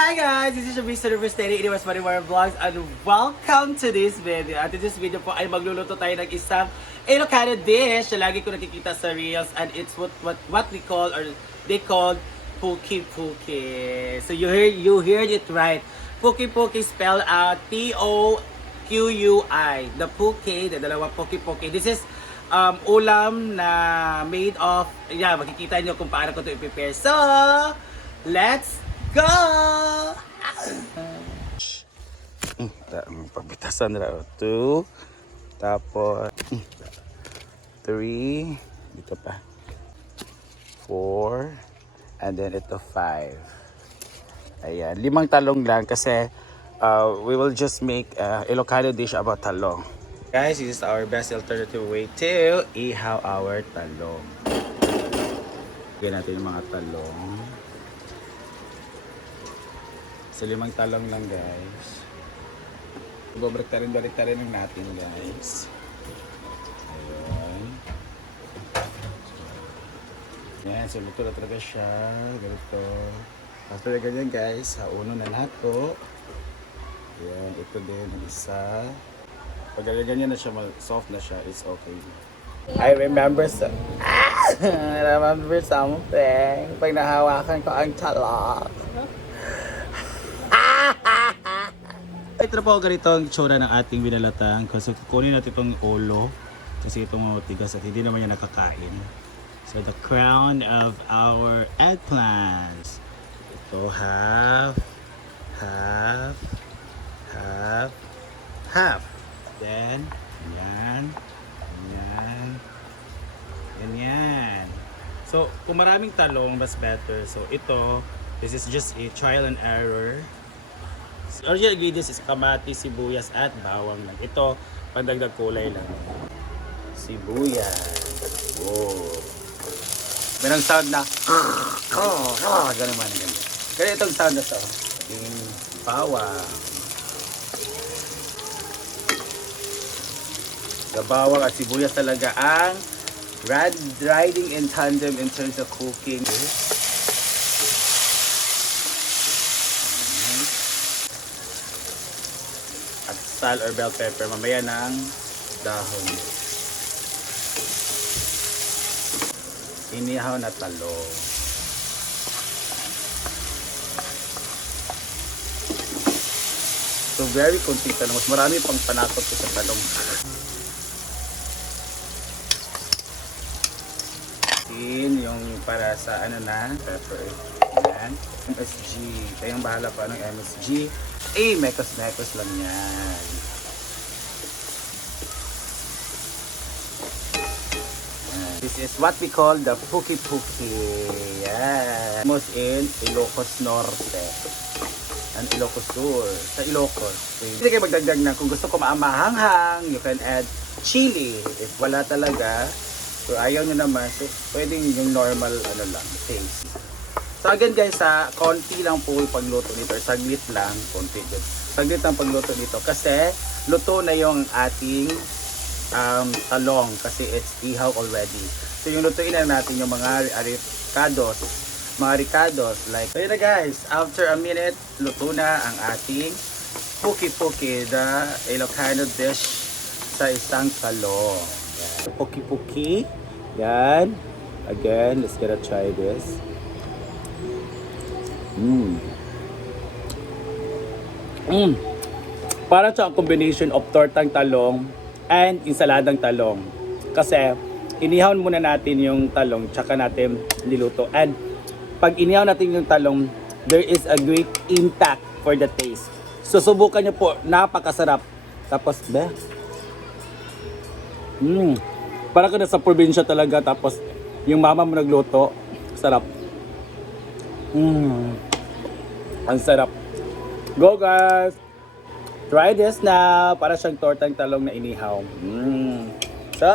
Hi guys! This is your Mr. Steady. It was Marimar Vlogs and welcome to this video. At in this video po ay magluluto tayo ng isang Ilocano dish na lagi ko nakikita sa reels, and it's what we call, or they call, Puki Puki. So you heard it right. Puki Puki spelled out P-O-Q-U-I. The Puki, the dalawa Puki Puki. This is ulam na made of, makikita nyo kung paano ko ito i-prepare. So, let's go! Pagbitasan na 2, tapos 3, dito pa 4, and then ito 5. Ayan, 5 talong lang kasi we will just make Ilocano dish about talong. Guys, this is our best alternative way to ihaw our talong. Lagyan natin yung mga talong. So 5 talong lang guys. Balik-tarin lang natin guys. Ayan. Ayan, so luto na talaga siya. Ganito. Tapos talaga ganyan guys. Sa uno na nato. Ayan, ito din ang isa. Pag ganyan na siya, soft na siya, it's okay. I remember something. Pag nahawakan ko ang talong. Ito na po ganito ang tsura ng ating binalatang. Kasi kukunin natin itong ulo. Kasi itong matigas at hindi naman yan nakakain. So the crown of our eggplants. Ito half. Then, yan. So, kung maraming talong, mas better. So, this is just a trial and error. Original ingredients is kamatis, sibuyas, at bawang lang. Ito, pandagdag kulay lang. Sibuyas. Oh. Merong sound na, gano'n man. Kaya itong sound na to. Bawang. The bawang at sibuyas talaga ang riding in tandem in terms of cooking. At sal or bell pepper, mamaya ng dahon. Inihaw na talong. So very konting talong. Mas marami pang panakot ko sa talong. Yung para sa pepper. Ayan. MSG. Tayong bahala pa ng MSG. Mekos lang yan. This is what we call the Puki Puki. Yan. Most in Ilocos Norte and Ilocos Sur. Sa Ilocos. Hindi kayo magdagdag na kung gusto ko maamahanghang, you can add chili. If wala talaga, so ayaw nyo naman, so pwedeng yung normal taste. So again guys, konti lang po yung pagluto nito, or saglit lang, saglit lang pagluto nito kasi luto na yung ating talong kasi it's ihaw already. So yung lutuin na natin yung mga ricados like, so yun na guys, after a minute, luto na ang ating Puki Puki, the Ilocano dish sa isang talong. Puki Puki. Yan. Again, let's gonna try this. Parang siya ang combination of tortang talong and insaladang talong. Kasi, inihaw muna natin yung talong, tsaka natin niluto. And, pag inihaw natin yung talong, there is a great impact for the taste. So, subukan nyo po. Napakasarap. Tapos, parang ka nasa probinsya talaga, tapos yung mama mo nagluto, sarap. Ang sarap. Go guys! Try this now. Para siyang tortang talong na inihaw. So,